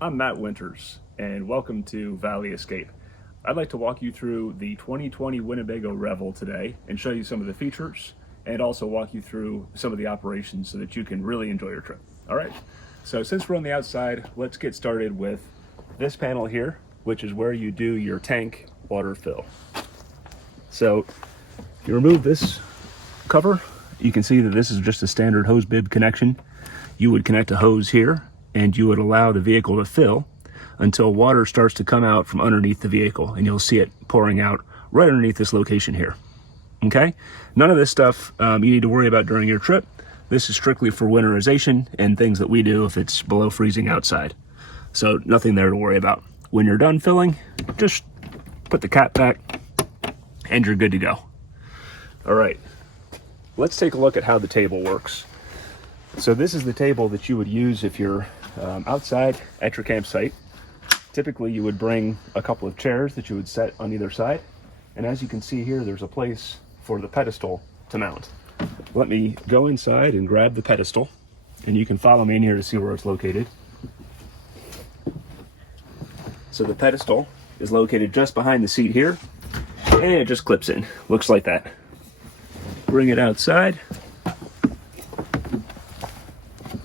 I'm Matt Winters, and welcome to Valley Escape. I'd like to walk you through the 2020 Winnebago Revel today and show you some of the features and also walk you through some of the operations so that you can really enjoy your trip. All right, so since we're on the outside, let's get started with this panel here, which is where you do your tank water fill. So you remove this cover, you can see that this is just a standard hose bib connection. You would connect a hose here and you would allow the vehicle to fill until water starts to come out from underneath the vehicle, and you'll see it pouring out right underneath this location here. Okay, none of this stuff you need to worry about during your trip. This is strictly for winterization and things that we do if it's below freezing outside. So nothing there to worry about. When you're done filling, just put the cap back and you're good to go. All right, let's take a look at how the table works. So this is the table that you would use if you're outside at your campsite. Typically you would bring a couple of chairs that you would set on either side, and as you can see here, there's a place for the pedestal to mount. Let me go inside and grab the pedestal, and you can follow me in here to see where it's located. So the pedestal is located just behind the seat here, and it just clips in. Looks like that. Bring it outside.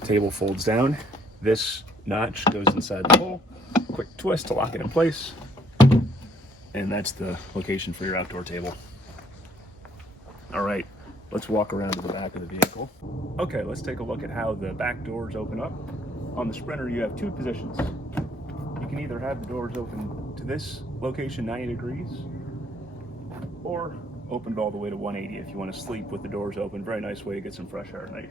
Table folds down. This notch goes inside the hole. Quick twist to lock it in place. And that's the location for your outdoor table. All right, let's walk around to the back of the vehicle. Okay, let's take a look at how the back doors open up. On the Sprinter, you have two positions. You can either have the doors open to this location 90 degrees or opened all the way to 180 if you want to sleep with the doors open. Very nice way to get some fresh air at night.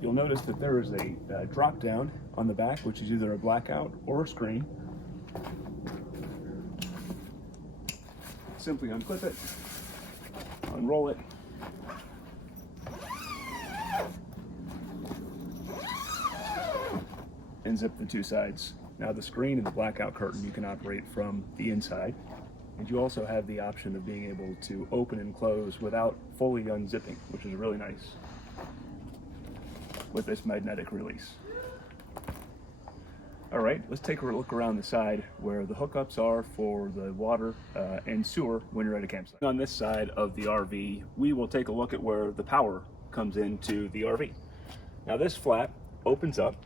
You'll notice that there is a drop down on the back, which is either a blackout or a screen. Simply unclip it, unroll it, and zip the two sides. Now the screen and the blackout curtain you can operate from the inside, and you also have the option of being able to open and close without fully unzipping, which is really nice with this magnetic release. All right, let's take a look around the side where the hookups are for the water and sewer when you're at a campsite. On this side of the RV, we will take a look at where the power comes into the RV. Now this flap opens up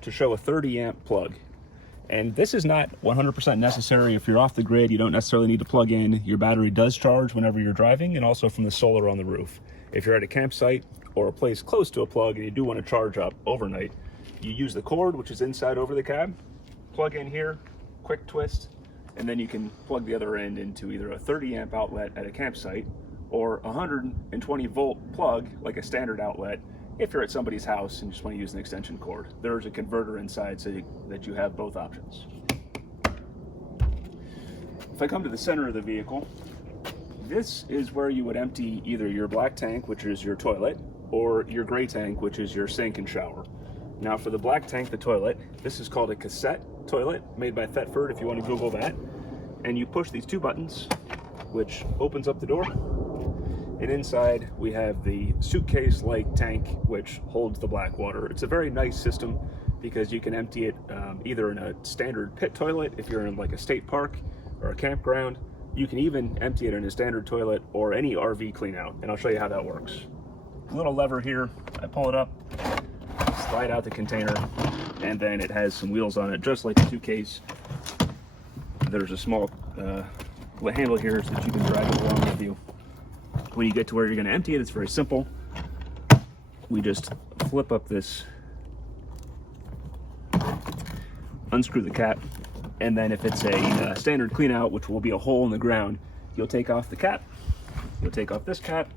to show a 30 amp plug. And this is not 100% necessary. If you're off the grid, you don't necessarily need to plug in. Your battery does charge whenever you're driving, and also from the solar on the roof. If you're at a campsite or a place close to a plug and you do want to charge up overnight, you use the cord, which is inside over the cab, plug in here, quick twist, and then you can plug the other end into either a 30 amp outlet at a campsite or a 120 volt plug, like a standard outlet, if you're at somebody's house and just want to use an extension cord. There's a converter inside so that you have both options. If I come to the center of the vehicle, this is where you would empty either your black tank, which is your toilet, or your gray tank, which is your sink and shower. Now for the black tank, the toilet, this is called a Cassette Toilet, made by Thetford if you want to Google that. And you push these two buttons, which opens up the door. And inside we have the suitcase-like tank, which holds the black water. It's a very nice system because you can empty it either in a standard pit toilet if you're in like a state park or a campground. You can even empty it in a standard toilet or any RV clean out, and I'll show you how that works. A little lever here, I pull it up, slide out the container, and then it has some wheels on it, just like a suitcase. There's a small handle here so that you can drag it along with you. When you get to where you're going to empty it, it's very simple. We just flip up this, unscrew the cap, and then if it's a standard clean out, which will be a hole in the ground, you'll take off the cap, you'll take off this cap,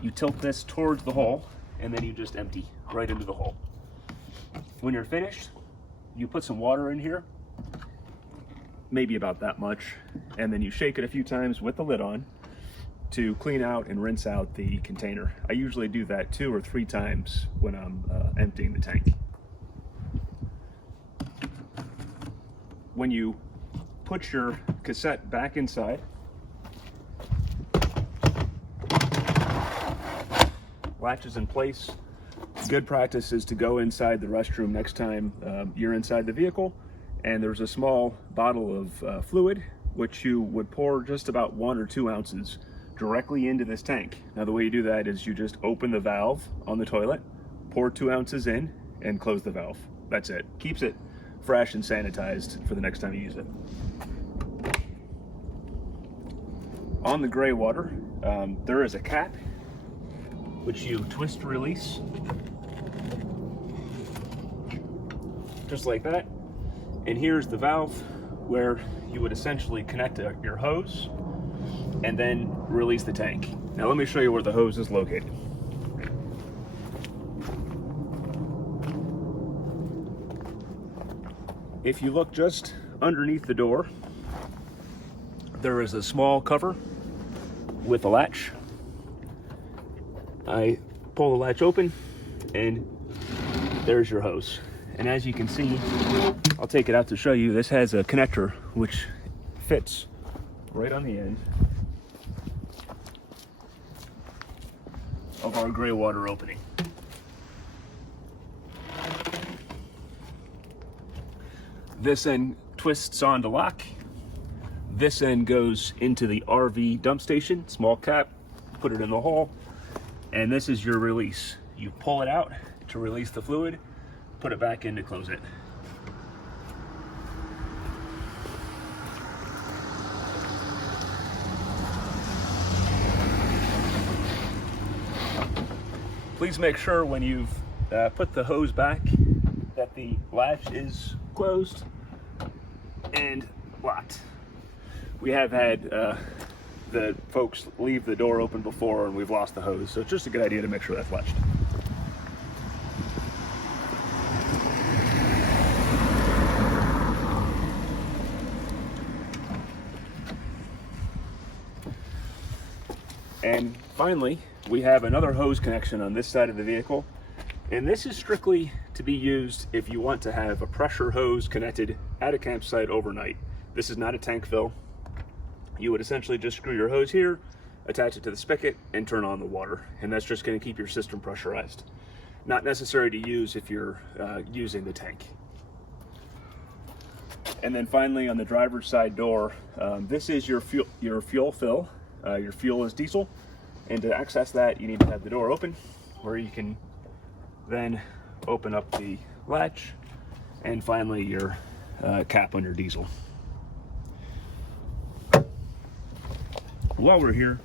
you tilt this towards the hole, and then you just empty right into the hole. When you're finished, you put some water in here, maybe about that much, and then you shake it a few times with the lid on to clean out and rinse out the container. I usually do that 2 or 3 times when I'm emptying the tank. When you put your cassette back inside, latch is in place. Good practice is to go inside the restroom next time you're inside the vehicle, and there's a small bottle of fluid which you would pour just about 1 or 2 ounces directly into this tank. Now the way you do that is you just open the valve on the toilet, pour 2 ounces in, and close the valve. That's it. Keeps it fresh and sanitized for the next time you use it. On the gray water, there is a cap which you twist to release, just like that. And here's the valve where you would essentially connect your hose and then release the tank. Now let me show you where the hose is located. If you look just underneath the door, there is a small cover with a latch. I pull the latch open and there's your hose. And as you can see, I'll take it out to show you, this has a connector which fits right on the end of our gray water opening. This end twists on to lock. This end goes into the RV dump station, small cap, put it in the hole, and this is your release. You pull it out to release the fluid, put it back in to close it. Please make sure when you've put the hose back that the latch is closed and locked. We have had the folks leave the door open before and we've lost the hose, so it's just a good idea to make sure that's latched. And finally, we have another hose connection on this side of the vehicle, and this is strictly to be used if you want to have a pressure hose connected at a campsite overnight. This is not a tank fill. You would essentially just screw your hose here, attach it to the spigot, and turn on the water, and that's just going to keep your system pressurized. Not necessary to use if you're using the tank. And then finally, on the driver's side door, this is your fuel fill. Your fuel is diesel, and to access that you need to have the door open, where you can then open up the latch, and finally your cap on your diesel. While we're here,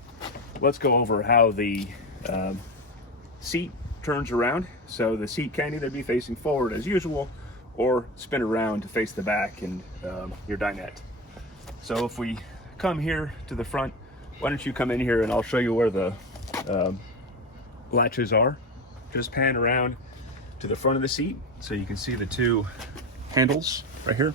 let's go over how the seat turns around. So the seat can either be facing forward as usual or spin around to face the back and your dinette. So if we come here to the front, why don't you come in here and I'll show you where the latches are. Just pan around to the front of the seat so you can see the 2 handles right here.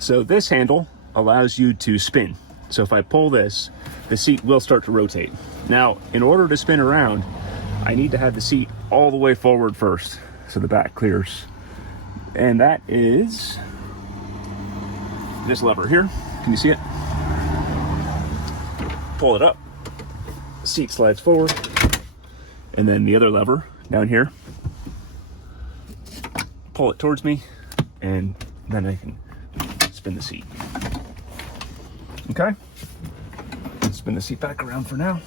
So this handle allows you to spin. So if I pull this, the seat will start to rotate. Now, in order to spin around, I need to have the seat all the way forward first so the back clears. And that is this lever here. Can you see it? Pull it up, seat slides forward, and then the other lever down here, pull it towards me, and then I can spin the seat. Okay, spin the seat back around for now.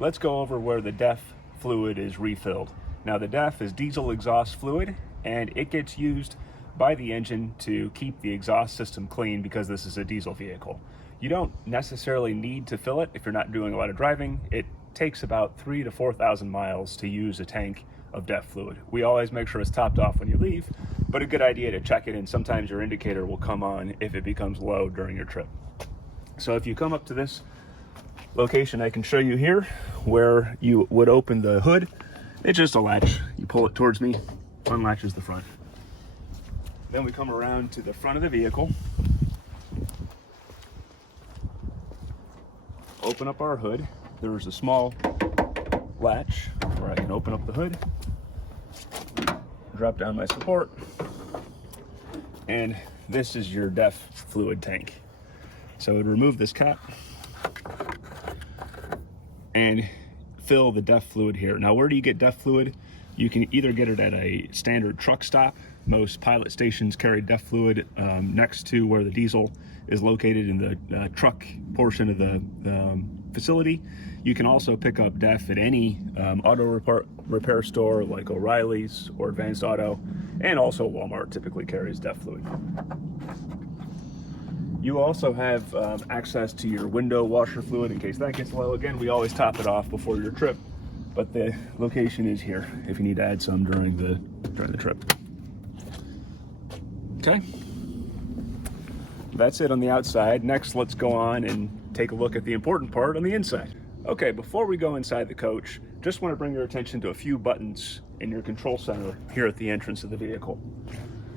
Let's go over where the DEF fluid is refilled. Now the DEF is diesel exhaust fluid, and it gets used by the engine to keep the exhaust system clean because this is a diesel vehicle. You don't necessarily need to fill it if you're not doing a lot of driving. It takes about 3,000 to 4,000 miles to use a tank of DEF fluid. We always make sure it's topped off when you leave, but a good idea to check it, and sometimes your indicator will come on if it becomes low during your trip. So if you come up to this location, I can show you here where you would open the hood. It's just a latch. You pull it towards me, unlatches the front. Then we come around to the front of the vehicle, open up our hood. There's a small latch where I can open up the hood, drop down my support, and this is your DEF fluid tank. So I would remove this cap and fill the DEF fluid here. Now, where do you get DEF fluid? You can either get it at a standard truck stop. Most pilot stations carry DEF fluid next to where the diesel is located in the truck portion of the facility. You can also pick up DEF at any auto repair store like O'Reilly's or Advanced Auto, and also Walmart typically carries DEF fluid. You also have access to your window washer fluid in case that gets low. Again, we always top it off before your trip, but the location is here if you need to add some during the trip. Okay, that's it on the outside. Next, let's go on and take a look at the important part on the inside. Okay, before we go inside the coach, just want to bring your attention to a few buttons in your control center here at the entrance of the vehicle.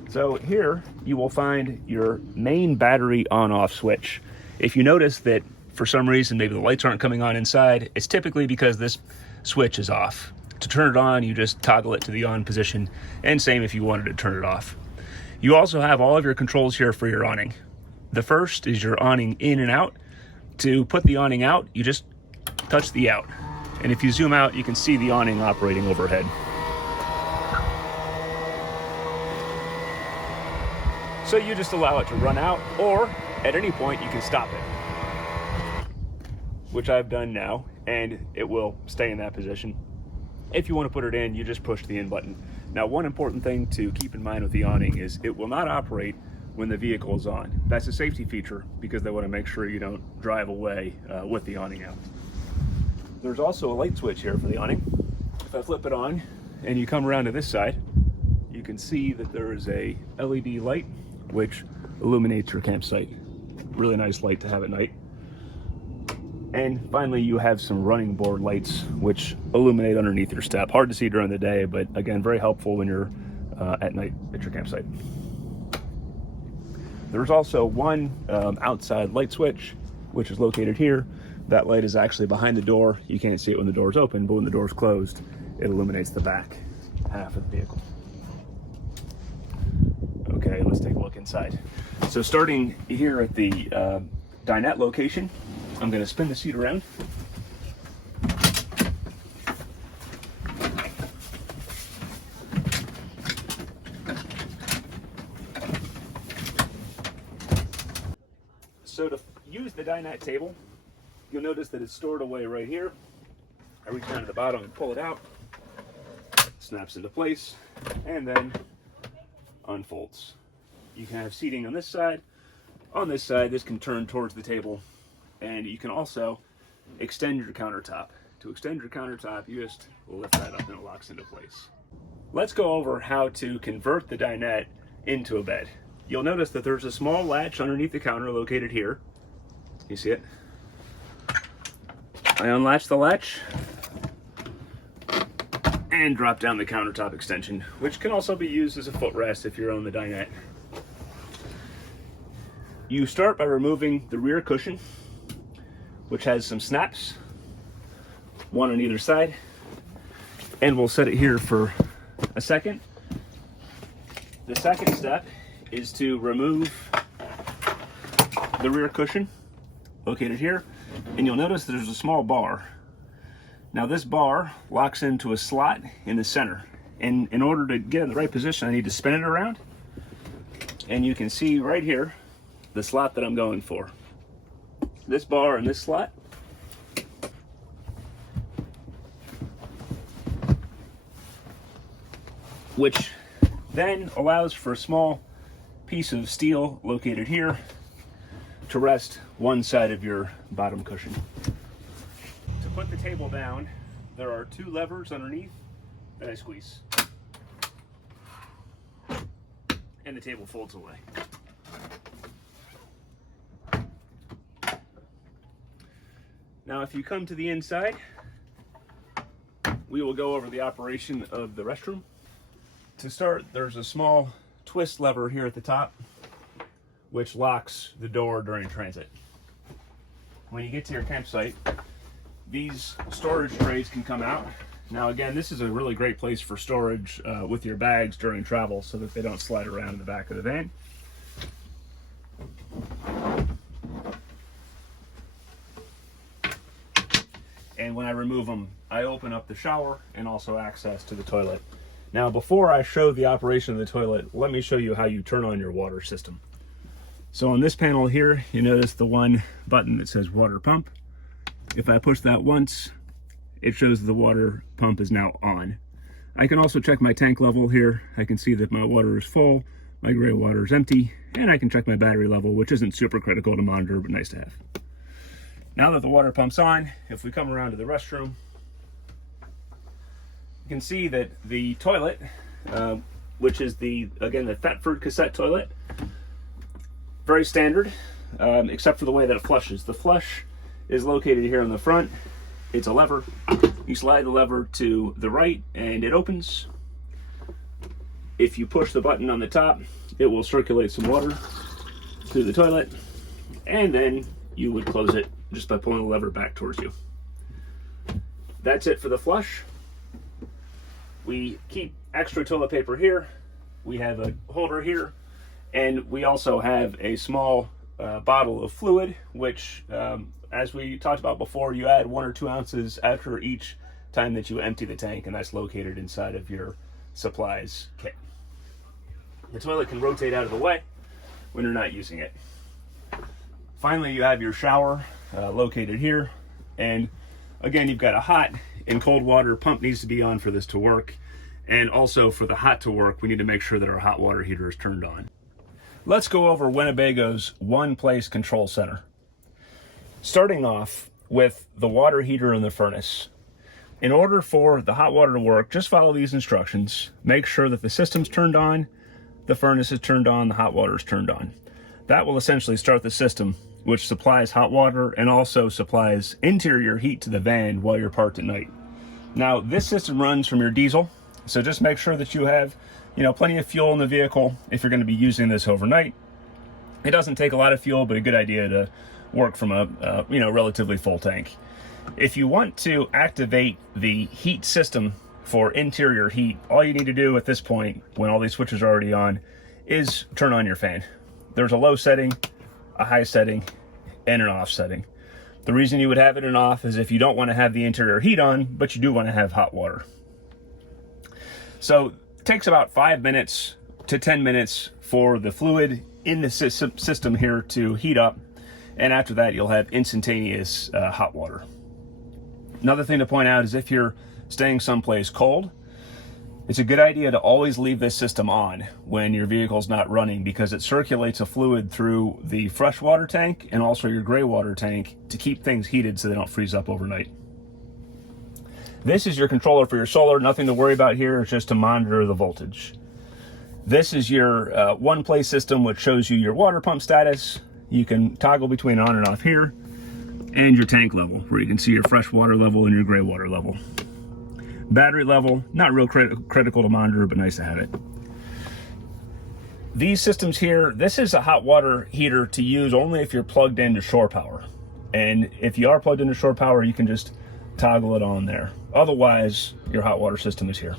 So here you will find your main battery on-off switch. If you notice that for some reason maybe the lights aren't coming on inside, it's typically because this switch is off. To turn it on, you just toggle it to the on position, and same if you wanted to turn it off. You also have all of your controls here for your awning. The first is your awning in and out. To put the awning out, you just touch the out. And if you zoom out, you can see the awning operating overhead. So you just allow it to run out, or at any point you can stop it, which I've done now, and it will stay in that position. If you want to put it in, you just push the in button. Now, one important thing to keep in mind with the awning is it will not operate when the vehicle is on. That's a safety feature because they want to make sure you don't drive away with the awning out. There's also a light switch here for the awning. If I flip it on and you come around to this side, you can see that there is a LED light which illuminates your campsite. Really nice light to have at night. And finally, you have some running board lights which illuminate underneath your step. Hard to see during the day, but again, very helpful when you're at night at your campsite. There's also one outside light switch, which is located here. That light is actually behind the door. You can't see it when the door is open, but when the door is closed, it illuminates the back half of the vehicle. Okay, let's take a look inside. So starting here at the dinette location, I'm going to spin the seat around. So to use the dinette table, you'll notice that it's stored away right here. I reach down to the bottom and pull it out. It snaps into place and then unfolds. You can have seating on this side. On this side, this can turn towards the table, and you can also extend your countertop. To extend your countertop, you just lift that up and it locks into place. Let's go over how to convert the dinette into a bed. You'll notice that there's a small latch underneath the counter located here. You see it? I unlatch the latch and drop down the countertop extension, which can also be used as a footrest if you're on the dinette. You start by removing the rear cushion, which has some snaps, one on either side, and we'll set it here for a second. The second step is to remove the rear cushion located here, and you'll notice there's a small bar. Now this bar locks into a slot in the center, and in order to get in the right position, I need to spin it around, and you can see right here the slot that I'm going for. This bar and this slot which then allows for a small piece of steel located here to rest one side of your bottom cushion. To put the table down, there are two levers underneath that I squeeze, and the table folds away. Now, if you come to the inside, we will go over the operation of the restroom. To start, there's a small twist lever here at the top, which locks the door during transit. When you get to your campsite, these storage trays can come out. Now again, this is a really great place for storage with your bags during travel so that they don't slide around in the back of the van. and when I remove them, I open up the shower and also access to the toilet. Now, before I show the operation of the toilet, let me show you how you turn on your water system. So on this panel here, you notice the one button that says water pump. If I push that once, it shows the water pump is now on. I can also check my tank level here. I can see that my water is full, my gray water is empty, and I can check my battery level, which isn't super critical to monitor, but nice to have. Now that the water pump's on, if we come around to the restroom, you can see that the toilet, which is again the Thetford Cassette Toilet, very standard, except for the way that it flushes. The flush is located here on the front. It's a lever. You slide the lever to the right and it opens. If you push the button on the top, it will circulate some water through the toilet, and then you would close it just by pulling the lever back towards you. That's it for the flush. We keep extra toilet paper here. We have a holder here, and we also have a small bottle of fluid, which, as we talked about before, you add 1 or 2 ounces after each time that you empty the tank, and that's located inside of your supplies kit. The toilet can rotate out of the way when you're not using it. Finally, you have your shower located here, and again, you've got a hot and cold water pump needs to be on for this to work, and also for the hot to work, we need to make sure that our hot water heater is turned on. Let's go over Winnebago's one-place control center. Starting off with the water heater in the furnace. In order for the hot water to work, just follow these instructions. Make sure that the system's turned on, the furnace is turned on, the hot water is turned on. That will essentially start the system, which supplies hot water and also supplies interior heat to the van while you're parked at night. Now, this system runs from your diesel, so just make sure that you have plenty of fuel in the vehicle if you're going to be using this overnight. It doesn't take a lot of fuel, but a good idea to work from a relatively full tank. If you want to activate the heat system for interior heat, all you need to do at this point, when all these switches are already on, is turn on your fan. There's a low setting, a high setting, and an off setting. The reason you would have it in off is if you don't want to have the interior heat on, but you do want to have hot water. So it takes about 5 minutes to 10 minutes for the fluid in the system here to heat up, and after that you'll have instantaneous hot water. Another thing to point out is if you're staying someplace cold, it's a good idea to always leave this system on when your vehicle's not running, because it circulates a fluid through the fresh water tank and also your gray water tank to keep things heated so they don't freeze up overnight. This is your controller for your solar. Nothing to worry about here. It's just to monitor the voltage. This is your one-place system, which shows you your water pump status. You can toggle between on and off here, and your tank level, where you can see your fresh water level and your gray water level. Battery level, not real critical to monitor, but nice to have it. These systems here, this is a hot water heater to use only if you're plugged into shore power. And if you are plugged into shore power, you can just toggle it on there. Otherwise, your hot water system is here.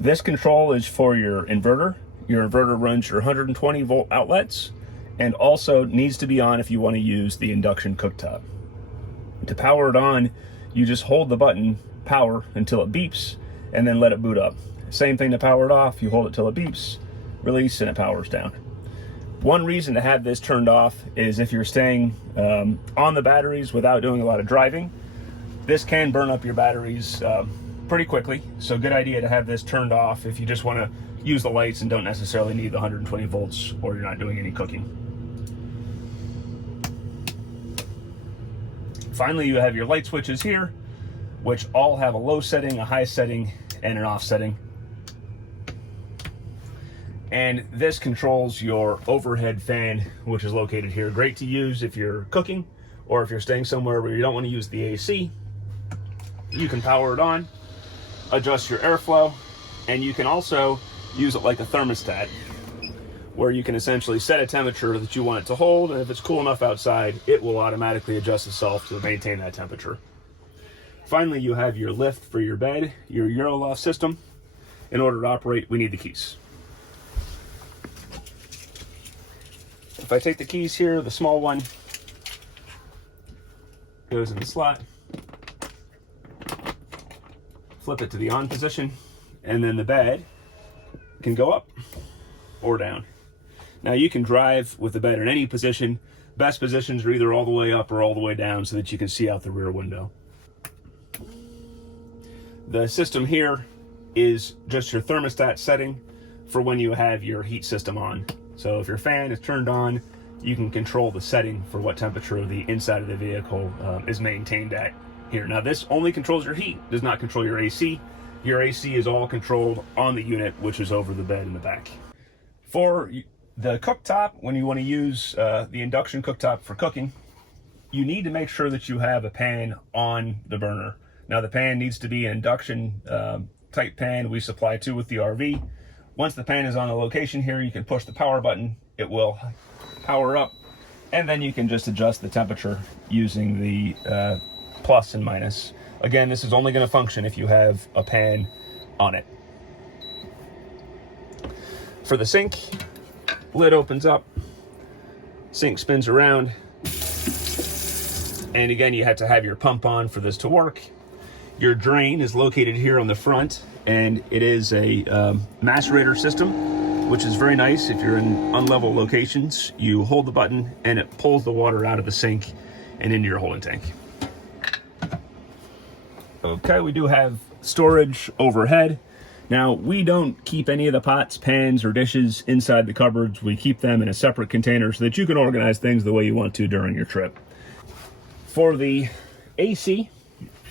This control is for your inverter. Your inverter runs your 120 volt outlets and also needs to be on if you want to use the induction cooktop. To power it on, you just hold the button power until it beeps and then let it boot up. Same thing to power it off, you hold it till it beeps, release, and it powers down. One reason to have this turned off is if you're staying on the batteries without doing a lot of driving. This can burn up your batteries pretty quickly, so good idea to have this turned off if you just want to use the lights and don't necessarily need the 120 volts or you're not doing any cooking. Finally, you have your light switches here, which all have a low setting, a high setting, and an off setting. And this controls your overhead fan, which is located here. Great to use if you're cooking or if you're staying somewhere where you don't want to use the AC. You can power it on, adjust your airflow, and you can also use it like a thermostat, where you can essentially set a temperature that you want it to hold, and if it's cool enough outside, it will automatically adjust itself to maintain that temperature. Finally, you have your lift for your bed, your Euroloft system. In order to operate, we need the keys. If I take the keys here, the small one goes in the slot. flip it to the on position, and then the bed can go up or down. Now you can drive with the bed in any position. Best positions are either all the way up or all the way down so that you can see out the rear window. The system here is just your thermostat setting for when you have your heat system on. So if your fan is turned on, you can control the setting for what temperature the inside of the vehicle is maintained at here. Now this only controls your heat, does not control your AC. Your AC is all controlled on the unit, which is over the bed in the back. For the cooktop, when you want to use the induction cooktop for cooking, you need to make sure that you have a pan on the burner. Now the pan needs to be an induction type pan we supply to with the RV. Once the pan is on the location here, you can push the power button, it will power up, and then you can just adjust the temperature using the plus and minus. Again, this is only going to function if you have a pan on it. For the sink, lid opens up, sink spins around, and again, you have to have your pump on for this to work. Your drain is located here on the front, and it is a macerator system, which is very nice. If you're in unlevel locations, you hold the button and it pulls the water out of the sink and into your holding tank. Okay, we do have storage overhead. Now, we don't keep any of the pots, pans, or dishes inside the cupboards. We keep them in a separate container so that you can organize things the way you want to during your trip. For the AC,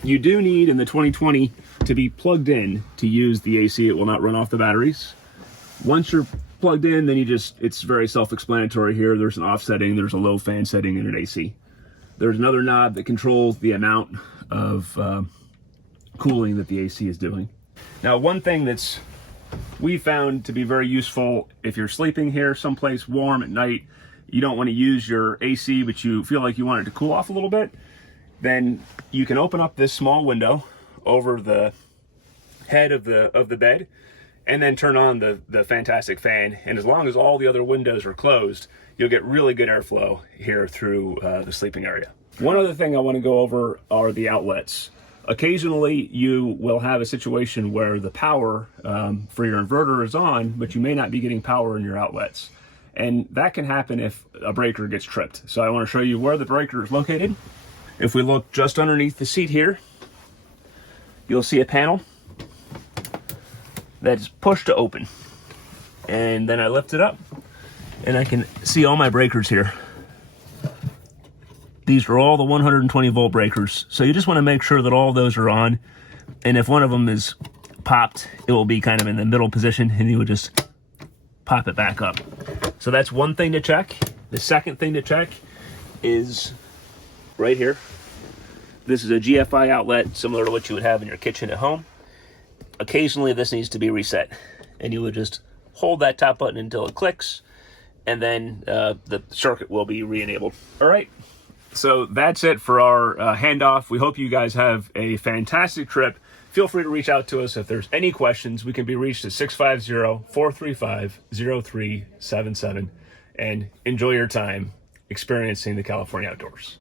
you do need, in the 2020, to be plugged in to use the AC. It will not run off the batteries. Once you're plugged in, then it's very self-explanatory here. There's an off setting, there's a low fan setting in an AC. There's another knob that controls the amount of cooling that the AC is doing. Now, one thing that's we found to be very useful if you're sleeping here someplace warm at night, you don't want to use your AC, but you feel like you want it to cool off a little bit, then you can open up this small window over the head of the bed and then turn on the fantastic fan. And as long as all the other windows are closed, you'll get really good airflow here through the sleeping area. One other thing I want to go over are the outlets. Occasionally, you will have a situation where the power for your inverter is on, but you may not be getting power in your outlets. And that can happen if a breaker gets tripped. So I want to show you where the breaker is located. If we look just underneath the seat here, you'll see a panel that's pushed to open. And then I lift it up, and I can see all my breakers here. These are all the 120 volt breakers. So you just want to make sure that all those are on. And if one of them is popped, it will be kind of in the middle position, and you would just pop it back up. So that's one thing to check. The second thing to check is right here. This is a GFI outlet, similar to what you would have in your kitchen at home. Occasionally this needs to be reset, and you would just hold that top button until it clicks, and then the circuit will be re-enabled. All right. So that's it for our handoff. We hope you guys have a fantastic trip. Feel free to reach out to us if there's any questions. We can be reached at 650-435-0377, and enjoy your time experiencing the California outdoors.